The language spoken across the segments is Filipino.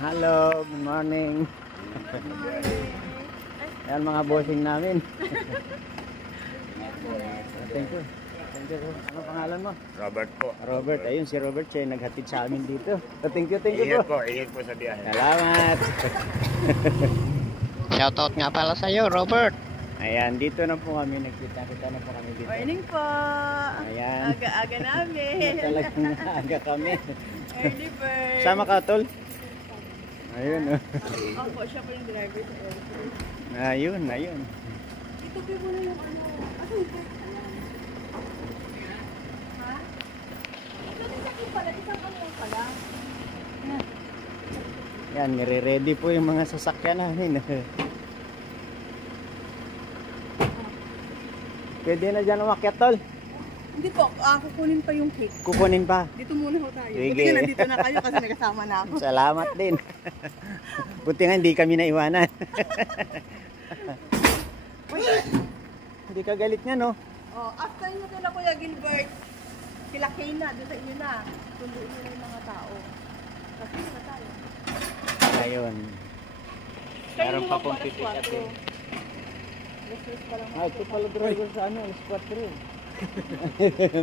Hello, good morning. Yan mga bossing namin. Thank you. Thank you. Ano pangalan mo? Robert po. Robert. Ayun si Robert siya yung naghatid sa amin dito. Thank you po. Ingat po sa biyahe. Salamat. Shoutout nga pala sa iyo, Robert. Ayan, dito na po kami. Nagkita-kita na po kami dito. Morning po. Ayan. Aga-aga namin. Talagang aga kami. Early bird. Sama ka, Tol? Ayun. Opo, siya po yung driver sa airport. Ayun. Ito po muna yung ano. Asan ka? Ha? Ito din sa pala. Isang ano pala. Yan, nire-ready po yung mga sasakyan namin. Pwede na dyan umakyat, Tol. Hindi po, kukunin pa yung cake. Kukunin pa. Dito muna ho tayo. Sige. Buti nandito na kayo kasi nagkasama na ako. Salamat din. Buti nga hindi kami naiwanan. Hindi ka galit nga, no? Oh, after nyo din na Kuya Gilbert, sila Kayna, doon sa inyo na. Tunduin nyo na yung mga tao. Kasi na tayo. Ayun. Meron pa pong pipick up yun. Ito pala driver sa ano, squad 3.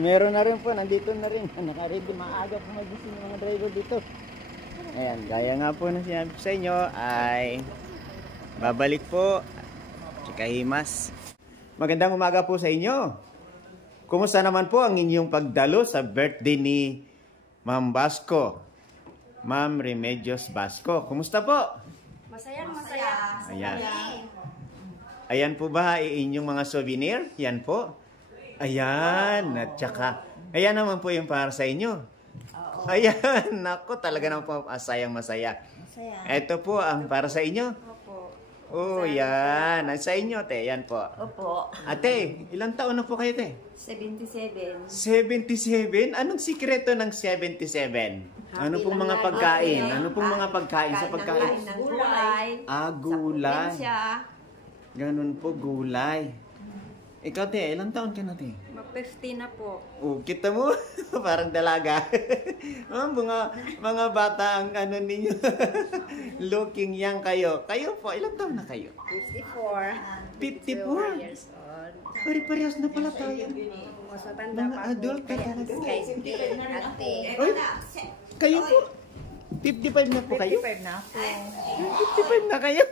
Meron na rin po, nandito na rin. Naka-ready, maaga po magising yung mga driver dito. Ayan, gaya nga po na sinabi ko sa inyo ay babalik po si Kahimas. Magandang umaga po sa inyo. Kumusta naman po ang inyong pagdalo sa birthday ni Ma'am Basco? Ma'am Remedios Basco. Kumusta po? Masaya. Ayan. Ayan po ba inyong mga souvenir? Yan po. Ayan. At saka, ayan naman po yung para sa inyo. Ayan. Naku, talaga naman po masayang masaya. Ito po ang para sa inyo. Opo. Oh, yan. Sa inyo, te. Yan po. Opo. Ate, ilang taon na po kayo, te? 77. 77? Anong sikreto ng 77? Ano pong mga pagkain? Ano pong mga pagkain sa pagkain? Gulay. Gulay. Ganun po, gulay. Ikaw, te, ilang taon ka na, te? Mag-50 na po. Oh, kita mo? Parang dalaga. Mga bata ang ano ninyo. Looking young kayo. Kayo po, ilang taon na kayo? 54. 54? Years old. Pari-parehas na pala tayo. Mas matanda Mga pa adult ka talaga. Ate. Oy, kayo po. 55 na po kayo? 55 na ako. 55 na kayo?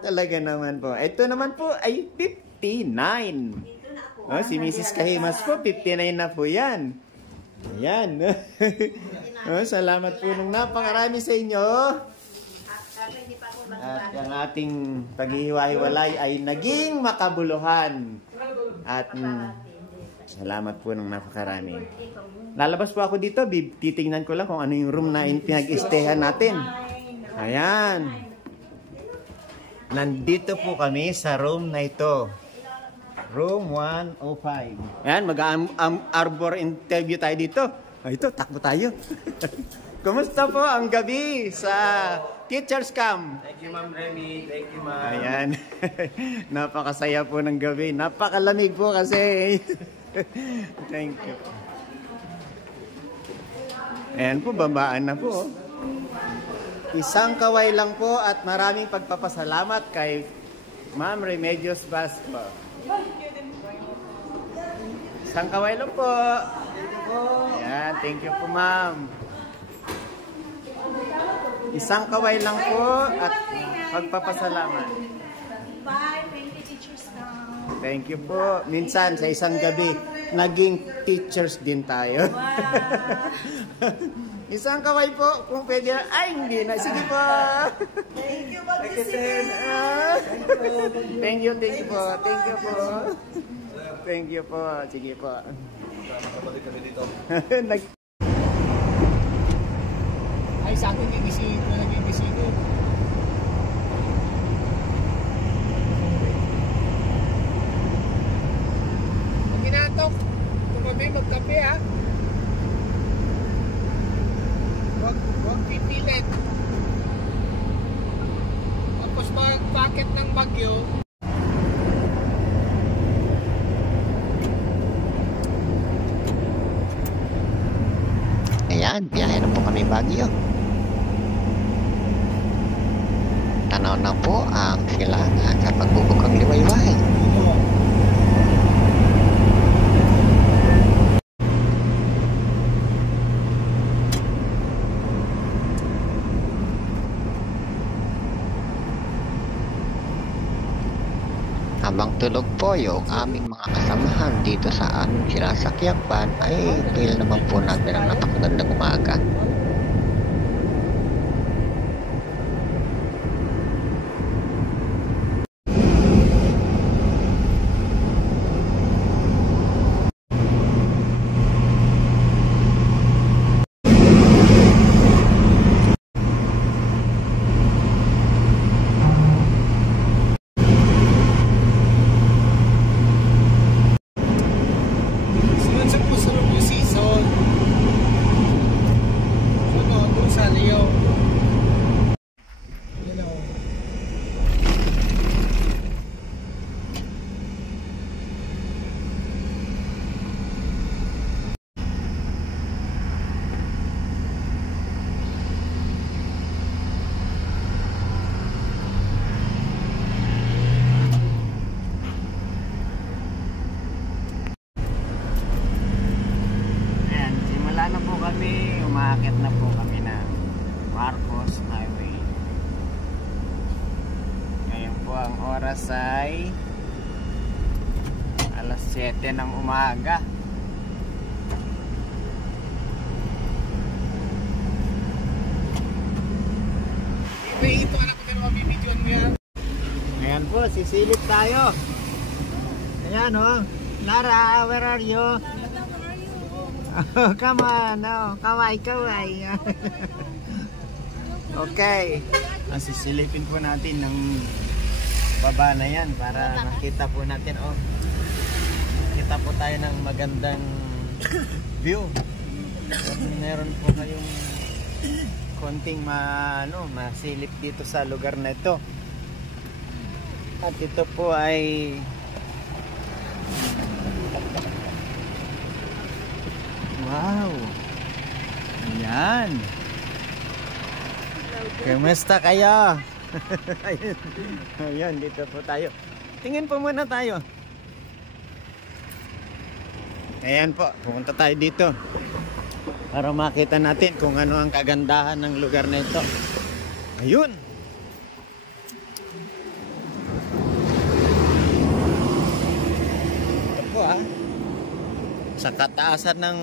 Talaga naman po. Ito naman po ay 59. Oh, si Mrs. Kahimas po, 59 na po yan. Ayan. Oh, salamat po ng napakarami sa inyo. At ang ating paghihiwa-hiwalay ay naging makabuluhan. At salamat po ng napakarami. Lalabas po ako dito, titingnan ko lang kung ano yung room na pinag-istehan natin. Ayan. Nandito po kami sa room na ito. Room 105. Ayan, mag-arbor interview tayo dito. Ito, takbo tayo. Kumusta po ang gabi sa Teachers Camp? Thank you, Ma'am Remy. Thank you, Ma'am. Ayan. Napakasaya po ng gabi. Napakalamig po kasi. Thank you. Ayan po, babaan na po. Isang kaway lang po at maraming pagpapasalamat kay Ma'am Remedios Basco. Isang kaway lang po. Ayan, thank you po, ma'am. Isang kaway lang po at pagpapasalamat. Thank you po. Minsan sa isang gabi, naging teachers din tayo. Isang kaway po, kung pwede. Ay, hindi na. Sige po. Thank you, Thank you po. Thank you po. Thank you po. Sige po. Nakabalik kami dito. Ay, sa akin yung bisito. Naging bisito. Pag ginatok, tumabi, magkape ha. Huwag pipilit. Tapos bakit ng bagyo? Ayan, biyahe na po kami Baguio. Tanaw na po ang silangan sa pagbubukang liwayway. Habang tulog po yung aming mga kasamahan dito sa aming sinasakyan ay feel naman po natin ang napakagandang umaga. Umaakit na po kami ng Marcos Highway. Ngayon po ang oras ay alas 7 ng umaga. Ito anak ko pero mabibidyoan mo yan. Ayan po, sisilip tayo. Ayan oh. Lara, where are you? Oh, come on, oh, kaway. Okay. Sisilipin po natin ng baba na yan para makita po natin, oh. Kita po tayo ng magandang view. Meron po kayong konting masilip dito sa lugar na ito. At ito po ay wow. Ayan. Kamusta kayo? Ayan, dito po tayo. Tingin po muna tayo. Ayan po, pumunta tayo dito para makita natin kung ano ang kagandahan ng lugar na ito. Ayun. Ito po sa kataasan ng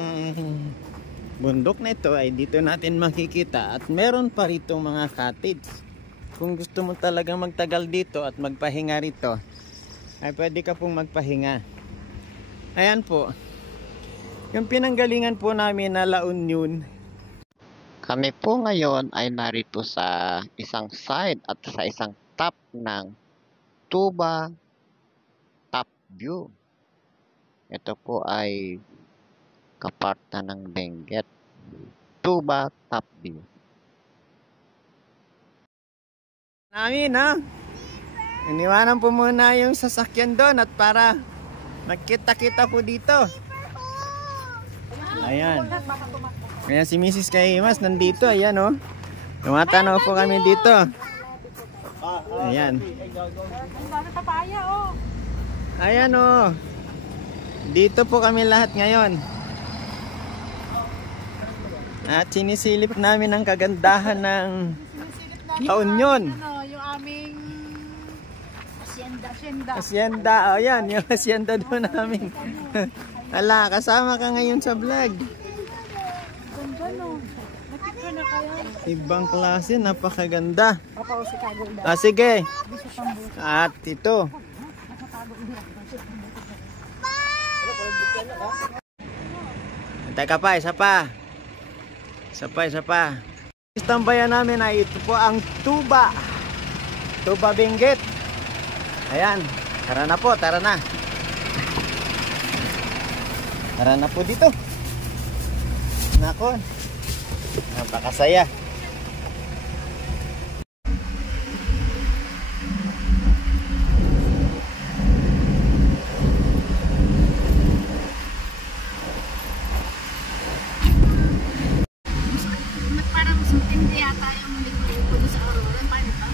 bundok na ito ay dito natin makikita at meron pa rito mga cottage. Kung gusto mo talagang magtagal dito at magpahinga rito ay pwede ka pong magpahinga. Ayan po yung pinanggalingan po namin na La Union. Kami po ngayon ay narito sa isang side at sa isang top ng Tuba Top View. Ito po ay kaparta ng Benguet. Tuba Top View. Namin iniwanan po muna yung sasakyan doon at para magkita-kita po dito. Ayan. Ayan si Mrs. Kaimas nandito. Ayan oh. Tumatanaw po kami dito. Ayan. Ayan oh. Dito po kami lahat ngayon. At sinisilip namin ang kagandahan ng La Union. Yung aming asyenda. Asyenda. O yan, yung asyenda doon namin. Ala, kasama ka ngayon sa vlog. Ganda no. Nakita na kaya. Ibang klase, napakaganda. Sige. At ito. Teka pa, isa pa. Isa pa. Istambayan namin ay ito po ang Tuba Benguet. Ayan. Tara na po, tara na. Tara na po dito. Nako. Napakasaya. Parang hindi yata yung ligo sa Aurora. Paano ba?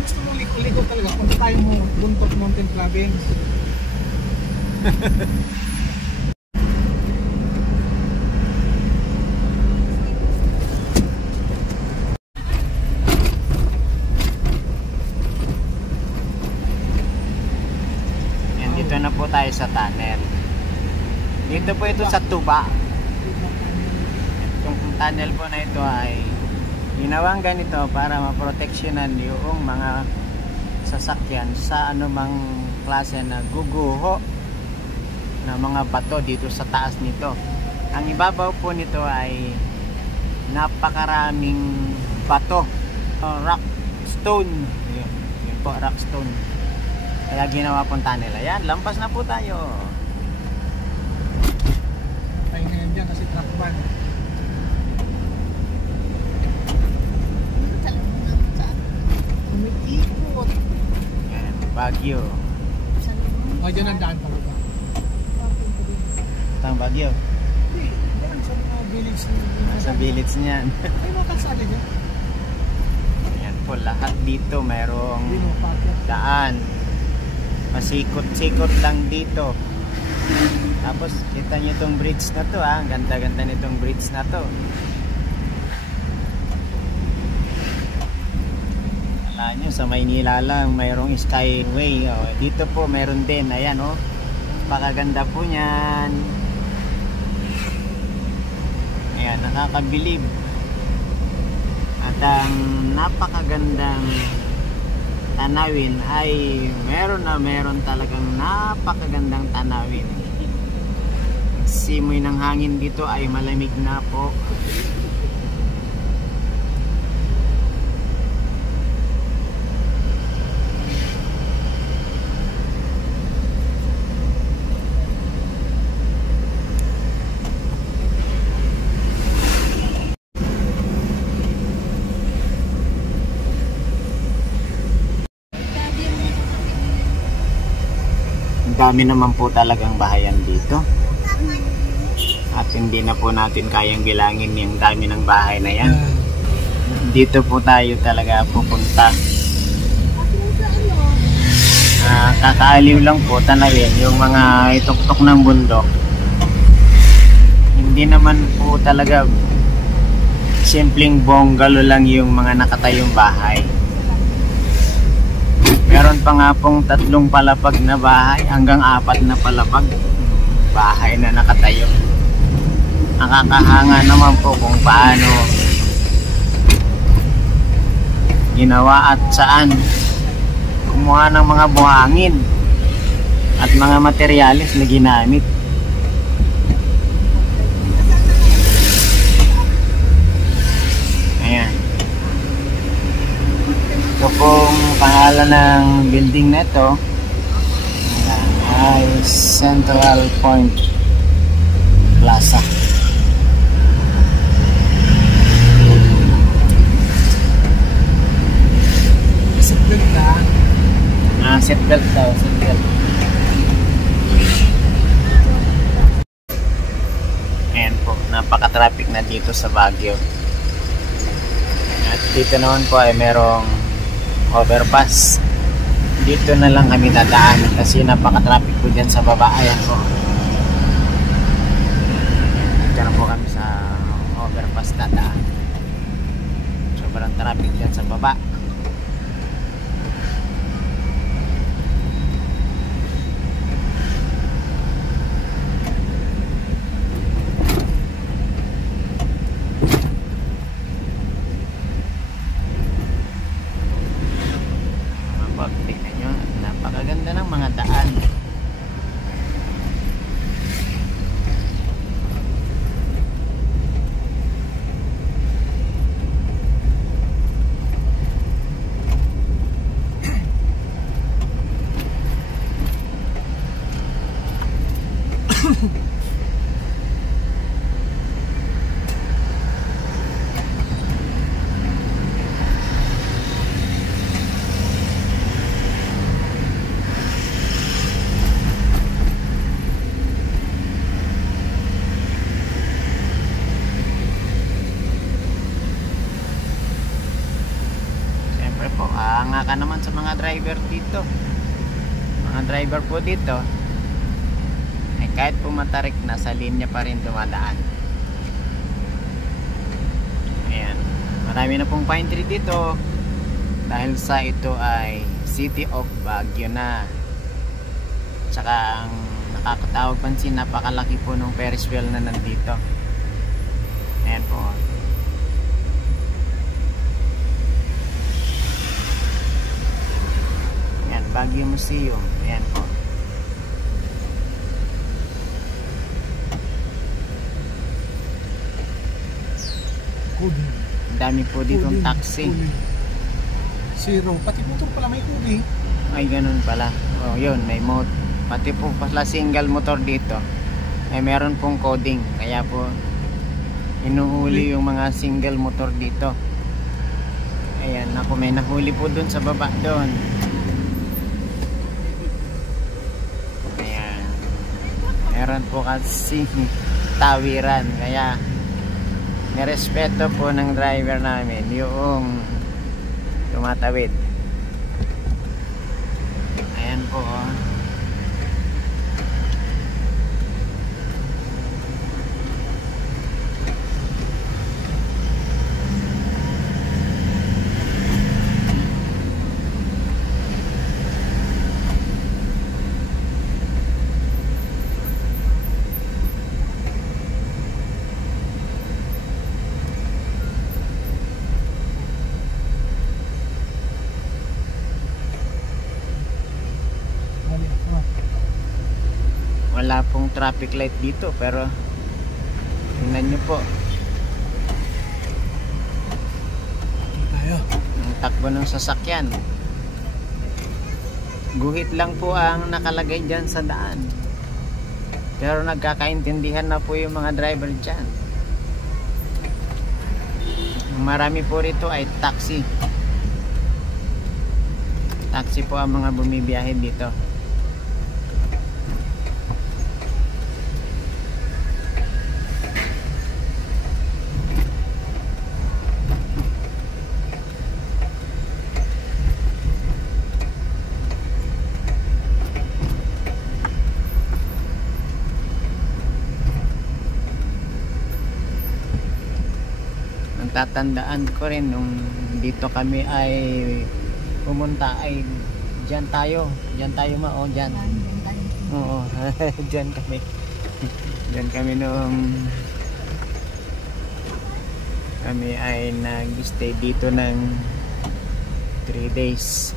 Kung gusto mo liko-liko talaga, punta tayo mo Buntok Mountain Province. Yan, dito na po tayo sa tunnel. Dito po ito sa Tuba. Itong tunnel po na ito ay ginawang ganito para maproteksyonan yung mga sasakyan sa anumang klase na guguho na mga bato dito sa taas nito. Ang ibabaw po nito ay napakaraming bato, rock stone. Yun po, rock stone. Kaya ginawa pong tunnel. Ayan, lampas na po tayo. Tayo na yan dyan kasi truck ban. Umiikot. Ayan, Baguio. O, dyan ang daan talaga. Ito ang Baguio. Hindi, dyan sa mga village. Sa village niyan. Ay, mga kasali dyan. Ayan po, lahat dito mayroong Hindi mo, parker. daan. Masikot-sikot lang dito. Tapos kita nyo itong bridge na to, ha. Ang ganda-ganda nitong bridge na to. Alam nyo, sa Maynila lang mayroong skyway. Oh, dito po mayroon din. Ayan, oh. Pakaganda po niyan. Ayan, nakakabilib. At ang napakagandang tanawin ay meron talagang napakagandang tanawin. Simoy ng hangin dito ay malamig na po. Dami naman po talagang bahayan dito. At hindi na po natin kayang bilangin yung dami ng bahay na yan. Dito po tayo talaga pupunta. Kakaaliw lang po tanawin yung mga ituktok ng bundok. Hindi naman po talaga simpleng bungalow lang yung mga nakatayong bahay. Meron pa nga pong 3 palapag na bahay hanggang 4 na palapag bahay na nakatayo. Nakakahanga naman po kung paano ginawa at saan kumuha ng mga buhangin at mga materyales na ginamit. Ayan. Ito pong pangalan ng building na ito ay Central Point Plaza. Seatbelt na. Seatbelt daw, seatbelt. Ayan po, napaka-traffic na dito sa Baguio. At dito naman po ay merong overpass. Dito na lang kami dadaan kasi napaka-traffic po dyan sa baba. Ayan po. Dito na po kami sa overpass dadaan. Sobrang traffic dyan sa baba. Tingnan nyo, napakaganda ng mga daan. ka naman sa mga driver dito. Mga driver po dito ay kahit po matarik na, sa linya pa rin dumadaan. Ayan, marami na pong pine tree dito dahil sa ito ay City of Baguio na. Tsaka ang nakakatawag pansin, napakalaki po ng Ferris wheel na nandito. Ayan po. Ayan, Baguio Museum. Ayan po. Kudi. Ang dami po ditong Kudi. taxi. Kudi. Zero. Pati motor pala may kudi. Ay, ganun pala. Oh, yun, may mode. Pati po pala single motor dito. Ay meron pong coding. Kaya po inuhuli yung mga single motor dito. Ayan, ako may nahuli po dun sa baba doon. Ayan. Meron po kasi tawiran. Kaya nirespeto po ng driver namin yung tumatawid. Ayan po, oh. Wala pong traffic light dito, pero tingnan nyo po Tayo. ang takbo ng sasakyan. Guhit lang po ang nakalagay dyan sa daan, pero nagkakaintindihan na po yung mga driver dyan. Marami po rito ay taxi. Taxi po ang mga bumibiyahe dito. Tatandaan ko rin nung dito kami ay pumunta, ay dyan tayo o dyan. Oo, dyan kami. Dyan kami nung kami ay nag-stay dito ng 3 days.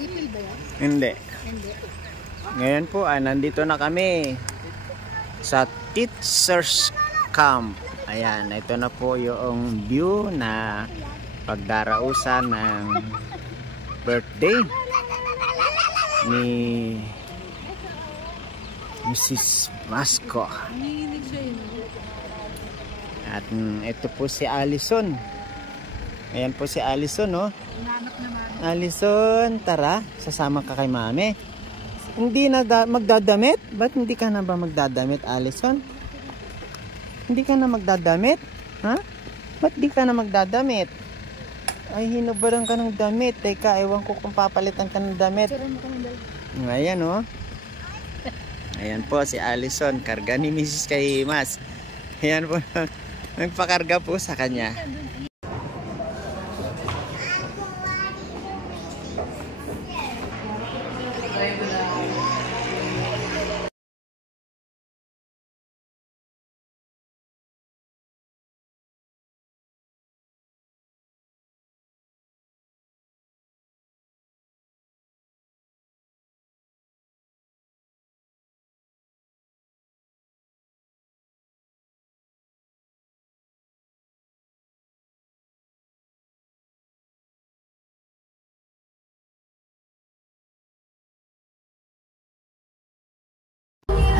Ipil ba yan? Hindi. Hindi. Ngayon po nandito na kami sa Teachers Camp. Ayan, ito na po yung view na pagdarausan ng birthday ni Mrs. Masco. At ito po si Allison. Ayan po si Allison, no? Allison, tara, sasama ka kay mami. Hindi na magdadamit? Ba't hindi ka na ba magdadamit, Allison? Hindi ka na magdadamit? Ha? Ba't di ka na magdadamit? Ay, hinubaran ka ng damit. Teka, ewan ko kung papalitan ka ng damit. Ayan, oh. Ayan po si Allison. Karga ni Mrs. kay Mas. Ayan po. Nagpakarga po sa kanya.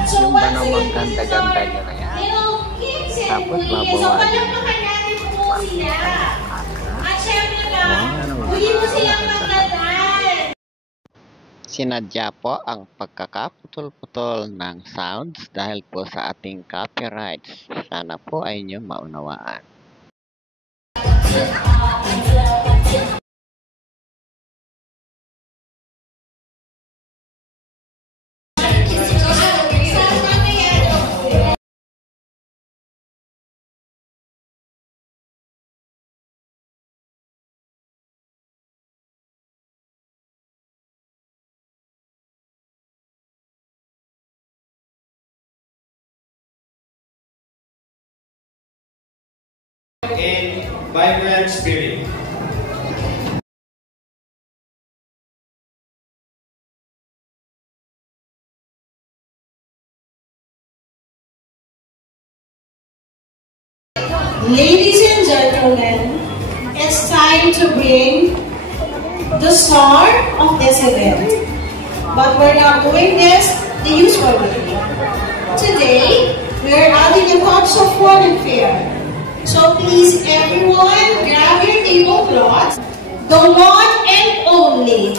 Yung ba namang ganda-ganda nyo na yan? Tapos babawalan. Sinadya po ang pagkakaputol-putol ng sounds dahil po sa ating copyrights. Sana po ay inyo maunawaan. And vibrant spirit. Ladies and gentlemen, it's time to bring the star of this event. But we're not doing this the usual way. Today, we're adding a touch of fun and fair. So please, everyone, grab your tablecloths. The one and only.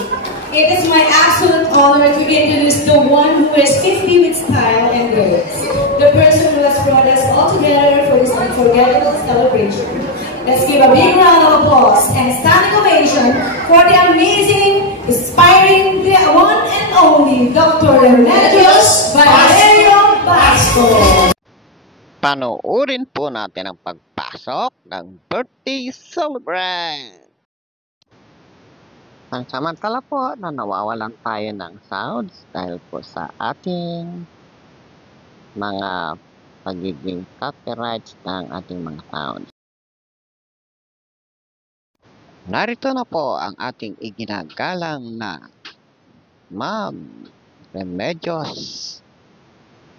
It is my absolute honor to introduce the one who is 50 with style and grace. The person who has brought us all together for this unforgettable celebration. Let's give a big round of applause and standing ovation for the amazing, inspiring, the one and only Dr. Remedios Valerio Basco. Panoorin po natin ang pagpasok ng birthday celebrant. Pansamantala po na nawawalan tayo ng sounds dahil po sa ating mga pagiging copyrights ng ating mga sounds. Narito na po ang ating iginagalang na Ma'am Remedios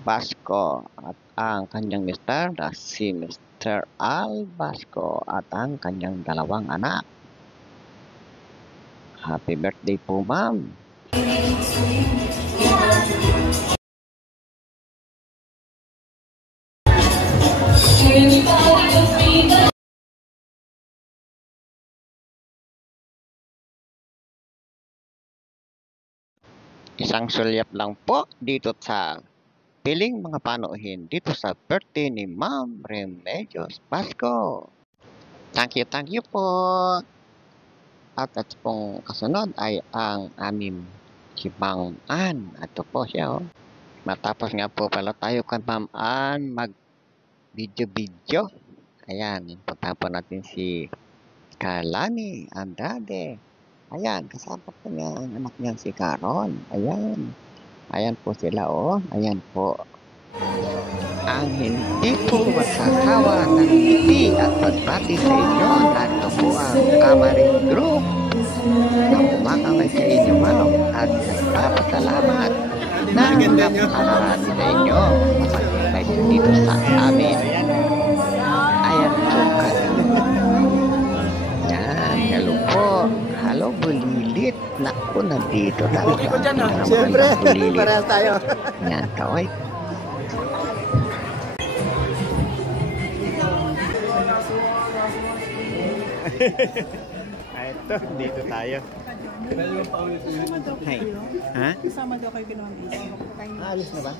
Basco at ang kanyang mister na si Mr. Al Basco at ang kanyang dalawang anak. Happy birthday po, ma'am! Isang sulyap lang po dito sa piling mga panuhin dito sa birthday ni Ma'am Remedios Basco. Thank you po! At pong kasunod ay ang aming si Ma'am Ann. Ito po siya, oh. Matapos nga po pala tayo kan Ma'am Ann mag video. Ayan, punta po natin si Kalani Andrade. Ayan, kasama po niya ang anak niya si Caron. Ayan po sila, oh. Ayan po. Ang hindi po masasawa ng ngiti at pagbati sa inyo. Narito po ang Kamarin Group na kumakamay sa inyo, ma'am, at nagpapasalamat na napakarami sa inyo makakitay dito sa amin. Ayan po kayo. Yan, hello po. Hello, bulilit. Naku, nandito talaga. Siyempre, parehas tayo. Yan, kaway. Ito, dito tayo. Hey. Ha? Kasama daw kayo ginawa ng isa. Alis na ba?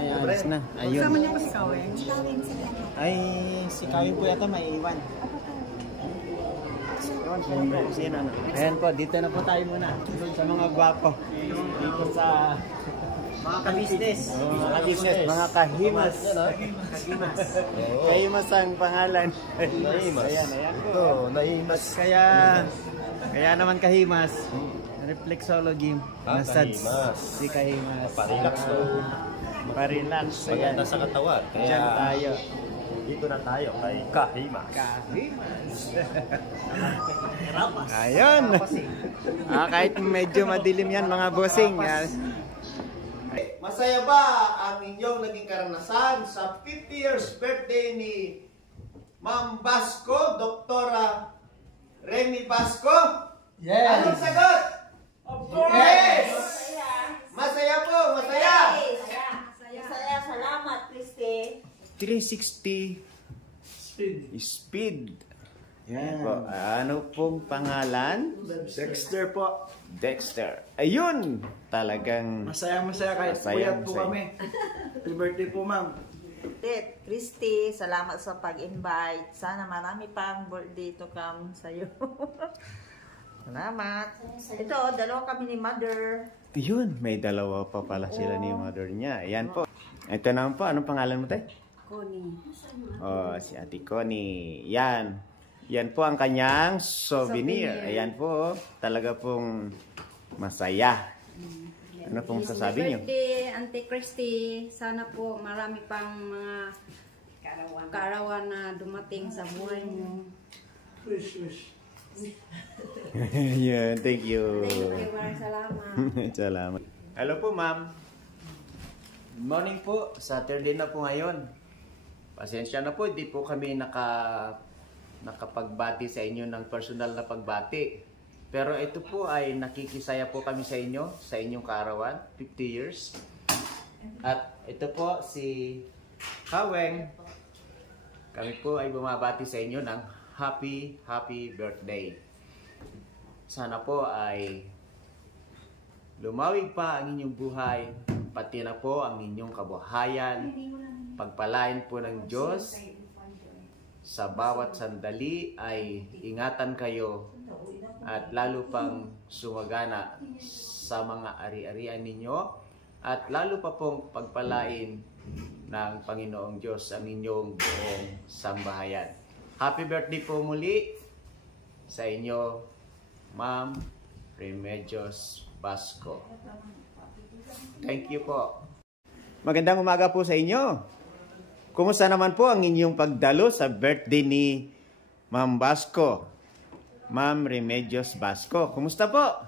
Ay, alis na. Ayun. Kasama niya pa si Kaweng. Ay, si Kaweng po yata may iwan. Sino na? Ayan po, dito na po tayo muna. Doon sa mga gwapo. Dito sa mga ka-business. Mga ka-business, mga kahimas. Kahimas ang pangalan. Nahimas. Ayan po. Nahimas. Kaya naman kahimas. Reflexology. Massage. Si kahimas. Parelax to. Parelax. Maganda sa katawan. Diyan tayo. Dito na tayo kay Kahimas. Ayun. Kahit medyo madilim yan mga bossing. Masaya ba ang inyong naging karanasan sa 50 years birthday ni Ma'am Basco, Doktora Remy Basco? Yes! Anong sagot? Of course! Yes! Masaya po, masaya! Masaya, salamat, Christy. 360 speed. Yan po. Ano pong pangalan? Dexter po. Dexter. Ayun! Talagang Masaya kahit Masaya, puyat po masaya. kami. Happy birthday po, ma'am. Christy, salamat sa pag-invite. Sana marami pang birthday to come sa'yo. Salamat. Ito, dalawa kami ni Mother. Yun, may dalawa pa pala sila ni mother niya. Ayan po. Ito naman po, anong pangalan mo tayo? Connie. Oh, si Ate Connie. Yan. Yan po ang kanyang souvenir. Ayan po, talaga pong masaya. Ano pong sasabi niyo? Birthday, Auntie Christy. Sana po marami pang mga kaarawan na dumating sa buhay niyo. Wish. Yeah, thank you. Thank you, maraming salamat. Salamat. Hello po, ma'am. Good morning po. Saturday na po ngayon. Pasensya na po, di po kami nakapagbati sa inyo ng personal na pagbati. Pero ito po ay nakikisaya po kami sa inyo, sa inyong kaarawan, 50 years. At ito po si Kaweng. Kami po ay bumabati sa inyo ng happy birthday. Sana po ay lumawig pa ang inyong buhay, pati na po ang inyong kabuhayan. Pagpalain po ng Diyos. Sa bawat sandali ay ingatan kayo at lalo pang sumagana sa mga ari-arian ninyo at lalo pa pong pagpalain ng Panginoong Diyos ang inyong buong sambahayan. Happy birthday po muli sa inyo, Ma'am Remedios Basco. Thank you po. Magandang umaga po sa inyo. Kumusta naman po ang inyong pagdalo sa birthday ni Ma'am Basco? Ma'am Remedios Basco. Kumusta po?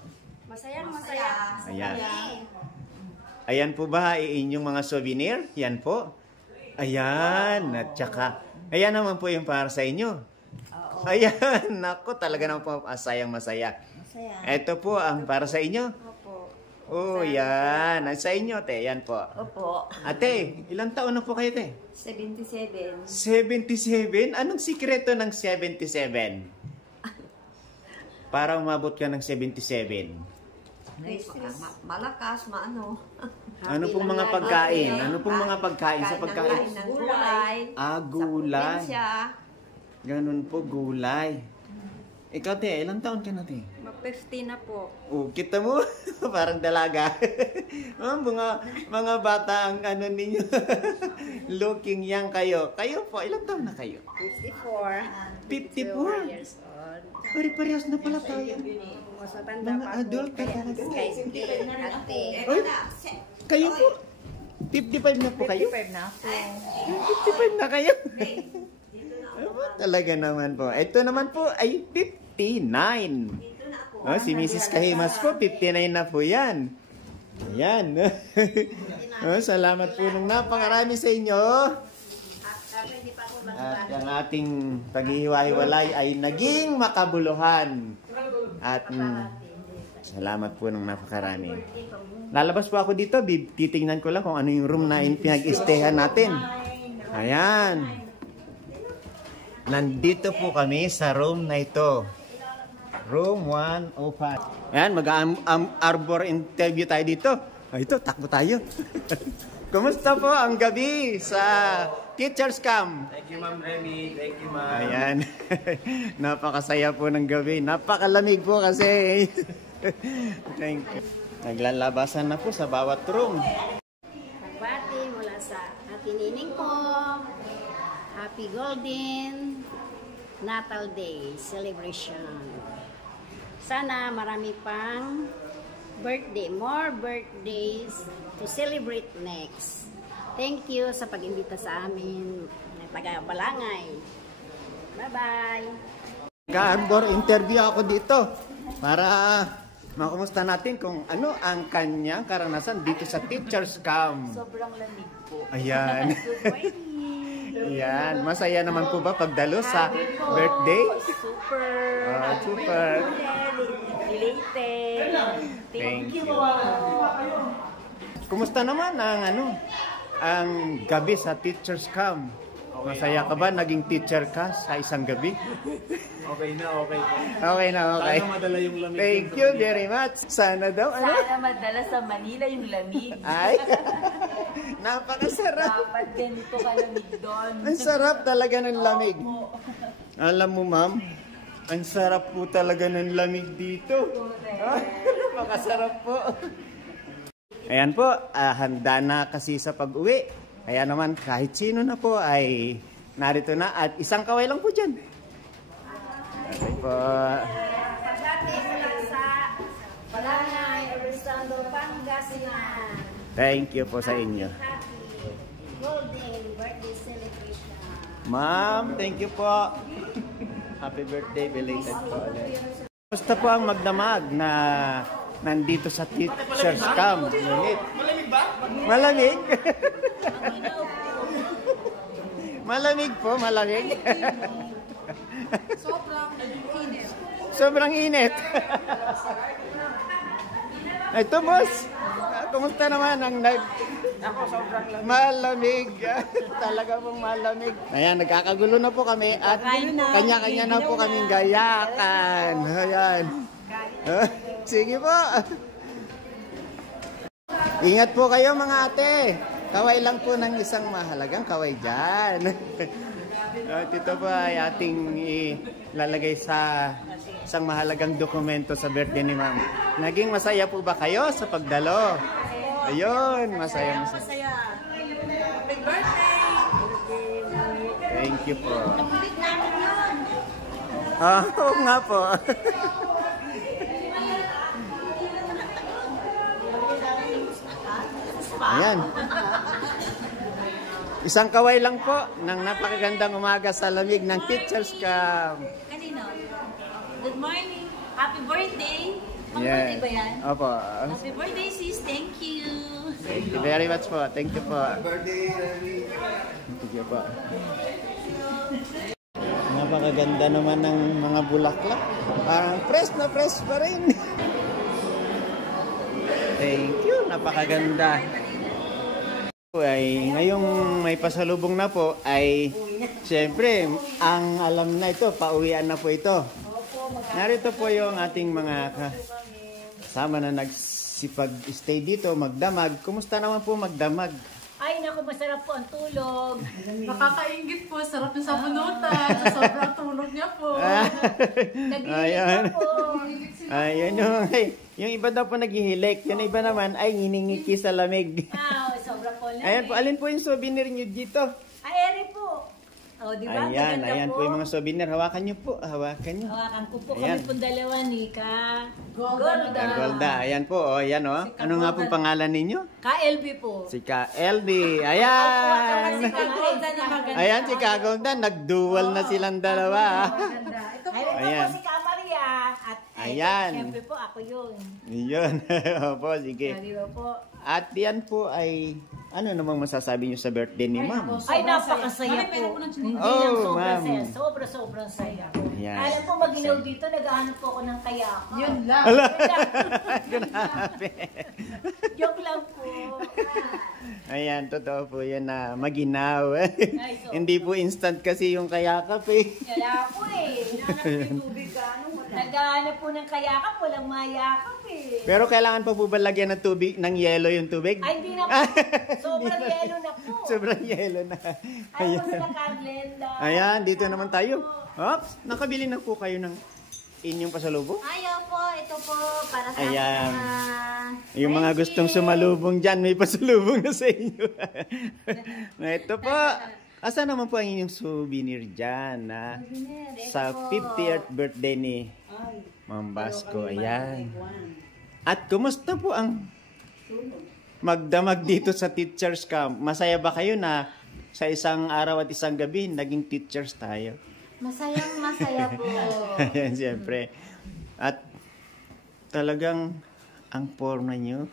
Masaya. Ayan. Ayan po ba inyong mga souvenir? Yan po. Ayan. At saka, ayan naman po yung para sa inyo. Ayan. Naku, talaga naman po masayang masaya. Ito po ang para sa inyo. Oh, yan. Sa inyo, te. Yan po. Opo. Ate, ilang taon na po kayo, te? 77. 77? Anong sikreto ng 77? Para umabot ka ng 77. Malakas, maano. Ano pong mga pagkain? Ano pong mga pagkain sa pagkain? Ng gulay. Gulay. Sa Ganun po, gulay. Ikaw, te, ilang taon ka na, te? Mag-50 na po. Oh, kita mo? Parang dalaga. mga bata ang ano ninyo. Looking young kayo. Kayo po, ilang taon na kayo? 54. 54? Years old. Pari-parehas na pala tayo. Mas matanda Mga pa ako. adult ka talaga. Ate. Oy, kayo po. 55 na po kayo? 55 na ako. 55 na kayo? Talaga naman po. Ito naman po ay 59. Oh, si Mrs. Kahimas po, 59 na po yan. Ayan. Oh, salamat po ng napakarami sa inyo. At ang ating paghihiwa-hiwalay ay naging makabuluhan. At salamat po ng napakarami. Lalabas po ako dito, titingnan ko lang kung ano yung room na pinag-istehan natin. Ayan. Nandito po kami sa room na ito. Room 105. Ayan, mag-arbor interview tayo dito. Ito, takbo tayo. Kumusta po ang gabi sa Teachers Camp? Thank you, Ma'am Remy. Thank you, Ma'am. Ayan. Napakasaya po ng gabi. Napakalamig po kasi. Thank you. Naglalabasan na po sa bawat room. Pagbati mula sa ating nining ko. Happy Golden Natal Day celebration. Sana marami pang more birthdays to celebrate next. Thank you sa pag-imbita sa amin na taga-Balangay. Bye-bye! Ka-arbor interview ako dito para makumusta natin kung ano ang kanyang karanasan dito sa Teachers Camp. Sobrang lamig po. Ayan. Ayan. Masaya naman po ba pagdalo sa birthday? Super. Super. Related. Thank you. Kumusta naman ang ang gabi sa Teachers Camp? Masaya ka ba? Naging teacher ka sa isang gabi? Okay na, okay po. Okay na, okay. Sana madala yung lamig. Thank you very much. Sana daw, ano? Sana madala sa Manila yung lamig. Ay, napakasarap. Dapat ganito kalamig doon. Ang sarap talaga ng lamig. Alam mo, ma'am, ang sarap po talaga ng lamig dito. Napakasarap po. Ayan po, handa na kasi sa pag-uwi. Kaya naman kahit sino na po ay narito na at isang kaway lang po dyan. Okay po. Thank you po sa inyo. Ma'am, thank you po. Happy birthday, belated po ulit. Basta po ang magdamag na nandito sa Teacher's Camp Unit. Malamig ba? Malamig? Malamig po, malamig. Sobrang init. Ito, boss. Kumusta naman ang Ako, sobrang lamig. malamig? Talaga pong malamig. Ayan, nagkakagulo na po kami at kanya-kanya na po kaming gayakan. Ayan. Sige po. Ingat po kayo mga ate. Kaway lang po ng isang mahalagang kaway dyan. At ito po ay ating ilalagay sa isang mahalagang dokumento sa birthday ni ma'am. Naging masaya po ba kayo sa pagdalo? Ayun, masaya. Happy birthday! Thank you po. Oo nga po. Ayan. Isang kaway lang po ng napakagandang umaga sa lamig ng Teacher's Camp. Kanino? Good morning. Happy birthday. Yeah. Pang-birthday ba yan? Opo. Happy birthday, sis. Thank you. Thank you very much po. Thank you po. Birthday, Remy. Thank you po. Napakaganda naman ng mga bulaklak. Parang fresh na fresh pa rin. Thank you. Napakaganda. Ay, ngayong may pasalubong na po ay siyempre ang alam na ito, pauwian na po ito. Narito po yung ating mga kasama na nagsipag-stay dito, magdamag. Kumusta naman po magdamag? Ay, naku, masarap po ang tulog. Nakakaingit po, sarap yung sabunutan. Sa sobrang tulog niya po. Ayan. Ayan yung iba daw po naghihilik. Yung iba naman ay nginingiki sa lamig. Sobrang po lang. Ayan po, alin po yung souvenir nyo dito? Ay, eri po. O, di ba? Ayan, Maganda ayan po. po yung mga souvenir. Hawakan nyo po, hawakan nyo. Hawakan ko po Ayan. kami pong dalawa ni Ka Golda. Golda. Ayan po, oh, ayan oh. Ano nga pong pangalan ninyo? Ka LB po. Si Ka LB. Ayan. Si Ka Golda na maganda. Ayan, si Ka Golda. Nag-dual na silang dalawa. Ito po, Ayan. po si Ka Maria. At Ayan. siyempre po, ako yun. Yun. Opo, sige. Di ba po? At yan po ay, ano namang masasabi nyo sa birthday ni ma'am? Ay, napakasaya po. Hindi lang Oh, sobrang ma'am. saya. Sobrang saya. Ayan. Alam po, mag-inaw dito, naghahanap po ako ng kayaka. Yun lang. Ala. Grabe. Joke lang po. Ayan, totoo po yan na maginaw. Hindi po instant kasi yung kayakap eh. Kaya po eh. Hinahanap po yung tubig naghahanap po ng kayakap, walang mayakap eh. Pero kailangan pa po ba lagyan ng tubig, ng yelo yung tubig? Ay, hindi na po. Sobrang yelo na po. Sobrang yelo na. Ay, po sila Carlenda. Ayan, dito naman tayo. Oops, nakabili na po kayo ng inyong pasalubong? Ayaw po, ito po, para sa Ayan. mga... Yung mga gustong sumalubong dyan, may pasalubong na sa inyo. Ito po. Asa naman po ang inyong souvenir dyan na sa 50th birthday ni Ma'am Basco. Ayan. At kumusta po ang magdamag dito sa Teacher's Camp? Masaya ba kayo na sa isang araw at isang gabi naging teachers tayo? Masaya po. Ayan, siyempre. At talagang ang forma nyo,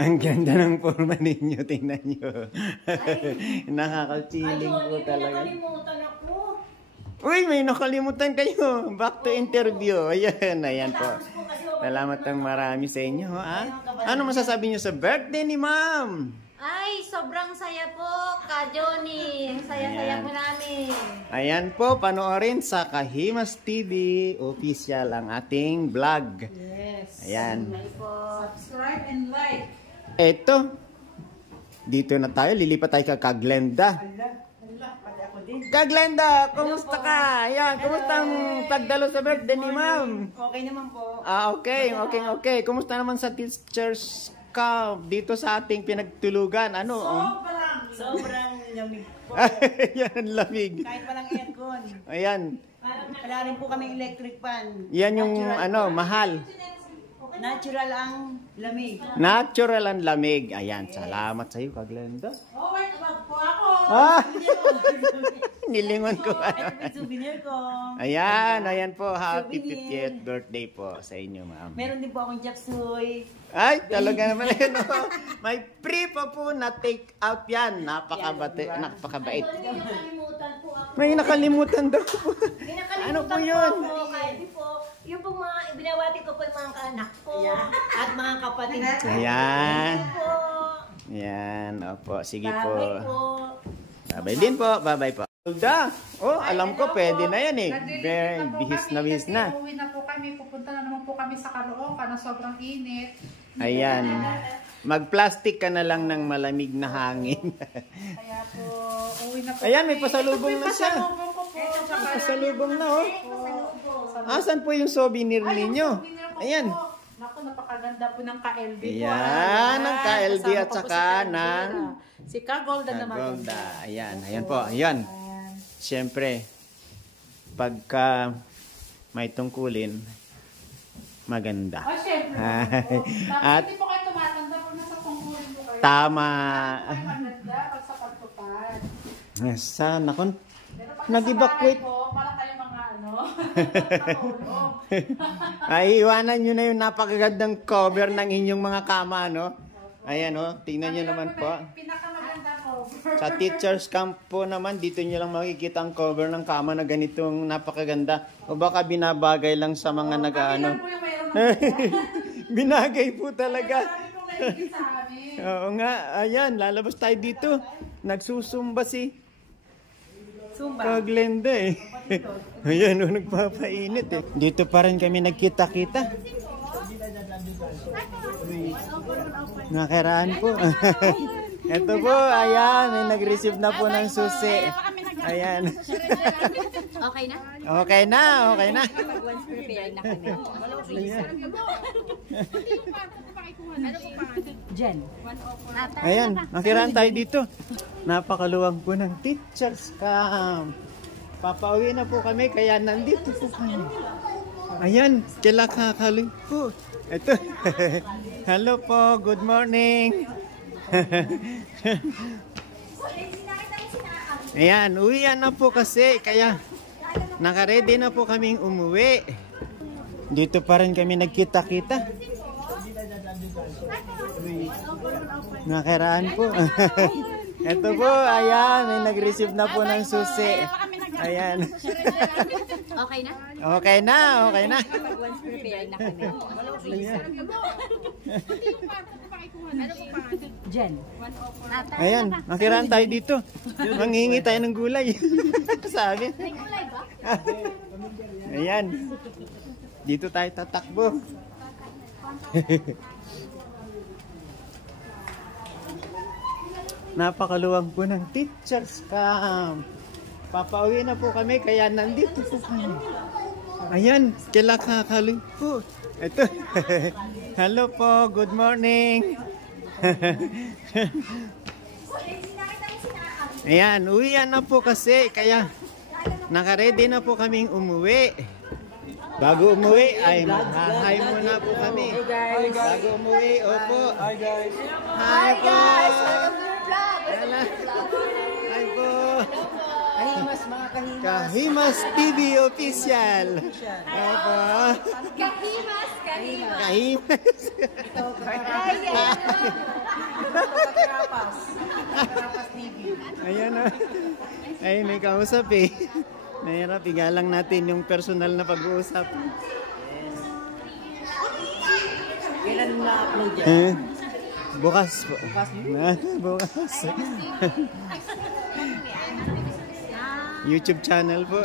ang ganda ng forma ninyo, tingnan nyo. Nakakachiling po talaga. Nakalimutan ako. Uy, may nakalimutan kayo. Back to interview. Ayan, ayan po. Salamat ng marami sa inyo. Ha? Ano masasabi nyo sa birthday ni ma'am? Ay, sobrang saya po, Ka Johnny. Ang saya-saya Ayan. po namin. Ayan po, panoorin sa Kahimas TV official ang ating vlog. Yes. Ayan. Subscribe and like. Eto, dito na tayo, lilipat tayo kay Kaglenda. Kaglenda, kumusta ka? Ayan, kumusta ang pagdalo sa birthday ni ma'am? Okay naman po. Okay. Kumusta naman sa teachers ka dito sa ating pinagtulugan? Ano? Sobrang lamig po. Yan, lamig. Kahit walang aircon. Ayan. Wala rin po kaming electric fan. Yan yung Natural po. mahal. Natural ang lamig. Natural ang lamig. Ayan, salamat sa iyo, Kaglenda. Oh, wait, wag po ako. Ah! Nilingon ko. Ito souvenir ko. Ayan po. Happy Souvenir. 50th birthday po sa inyo, ma'am. Meron din po akong Japsuy. Ay, talaga naman yun. Oh. May free pa po na take out yan. Napakabait. May nakalimutan daw po. Ano po yun? Yung pong mga binawati ko po yung mga anak ko at mga kapatid ko. Ayan. Po. Ayan. Opo, sige Bye po. po. Bye-bye din po. Bye-bye po. Oh, alam ko pwede na yan eh. Very bihis na. Uuwi na po kami. Pupunta na naman po kami sa Caloocan na sobrang init. Ayan. Mag-plastic ka na lang ng malamig na hangin. Kaya po, uwi na po Ayan, may kami. pasalubong Ito po na siya. yung pasalubong ko po. May pasalubong na oh. Asan po yung souvenir ninyo? Ayan. Naku, napakaganda po ng KLB po. Ayan, ng KLB Kasama at pa po saka si ng Si Kagolda naman. Golda. Ayan po. Ayan. Siyempre, pagka may tungkulin, maganda. Oh, syempre. At hindi po kayo tumatanda po nasa tungkulin po kayo. tama. Ay, maganda pag sa pagtupad. Sana kon Pero pag nag-evacuate. sa bahay po, para tayo mga katulong. Ay, iwanan nyo na yung napakagandang cover ng inyong mga kama, no? Ayan, oh. Tingnan nyo naman po. Pinakamaganda ko. Sa teacher's camp po naman, dito nyo lang makikita ang cover ng kama na ganitong napakaganda. O baka binabagay lang sa mga nag-ano. Binagay po talaga. Oo nga, ayan, lalabas tayo dito. Nagsusumba si Kaglenda eh. Ayan, oh, nagpapainit eh. Dito pa rin kami nagkita-kita. Nakaraan po. Ito po, ayan, may nag-receive na po ng susi. Ayan. Okay na? Okay na, okay na. Once prepared na kami. Jen. Ayan, nakiraan tayo dito. Napakaluwag po ng teacher's camp. Papauwi na po kami, kaya nandito po kami. Ayan, kila kakaloy po. Ito. Hello po, good morning. Ayan, uwian na po kasi, kaya nakaredy na po kaming umuwi. Dito pa rin kami nagkita-kita. Nakaraan po. Ito po, ayan, may nag-receive na po ng susi. Ayan. Okay na? Okay na, okay na. Once prepared na kami. Jen. Ayan, nakiraan tayo dito. Manghingi tayo ng gulay. Sabi. May kulay ba? Ayan. Dito tayo tatakbo. Napakaluwag po ng teacher's camp. Papauwi na po kami, kaya nandito po kami. Ayan, kila kakaloy po. Ito. Hello po, good morning. Ayan, uwian na po kasi, kaya nakaredy na po kaming umuwi. Bago umuwi, ay mag-hi muna po kami. Bago umuwi, opo. Hi guys. Hi guys. Hi po. Kahimas, mga kahimas. Kahimas TV official. Hi po. Kahimas. Kahimas. Karapas. Karapas TV. Ayan na. Ay, may kausap eh. Mahirap, igalang natin yung personal na pag-uusap. Kailan na-upload yan? Bukas po. Bukas. YouTube channel po.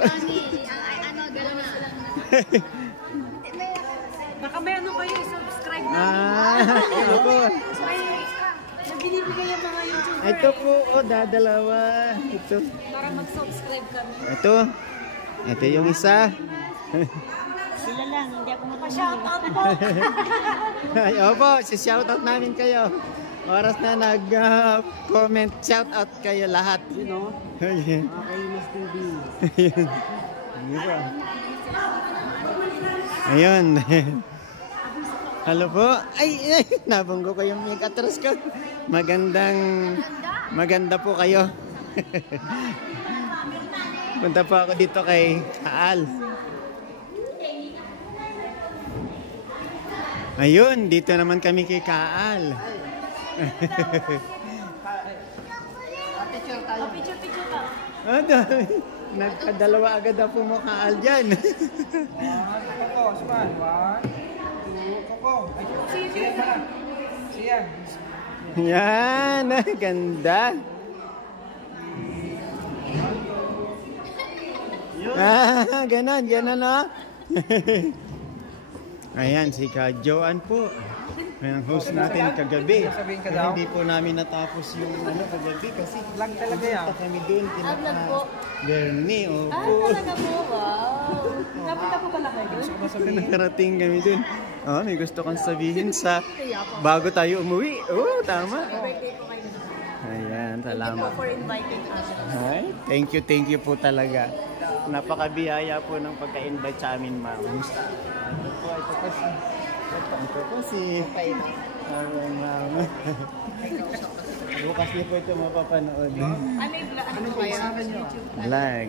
Baka may ano kayo, subscribe na. Ako. Nagbinibigay yung mga YouTuber. Ito po, dadalawa. Ito. Para mag-subscribe kami. Ito yung isa. Sila lang, hindi ako Pa-shoutout po. Ay, opo, si-shoutout namin kayo. Oras na nag-comment, shoutout kayo lahat. Ayun. Ayun. Hello po. Ay, nabunggo ko yung make atras ko. Maganda po kayo. Punta po ako dito kay Kaal. Ayun, dito naman kami kay Kaal. Picture ka. Nagkadalawa agad na po mo Kaal dyan. Yan, ganda. Ganon na. Ayan, si Ka Joan po. Ang host natin kagabi. Hindi po namin natapos yung kagabi kasi vlog talaga yan. Kami doon, Bernie, Talaga po, wow. Napunta po pala kayo. nakarating kami doon. May gusto kong sabihin bago tayo umuwi. Tama. Ayan, salamat. For inviting us. Hi, thank you po talaga. Napakabiyaya po ng pagka-invite sa amin, ma'am. Ito po si ma'am. Bukas niyo po ito mapapanood. Ano yung vlog? Ano kaya? Vlog.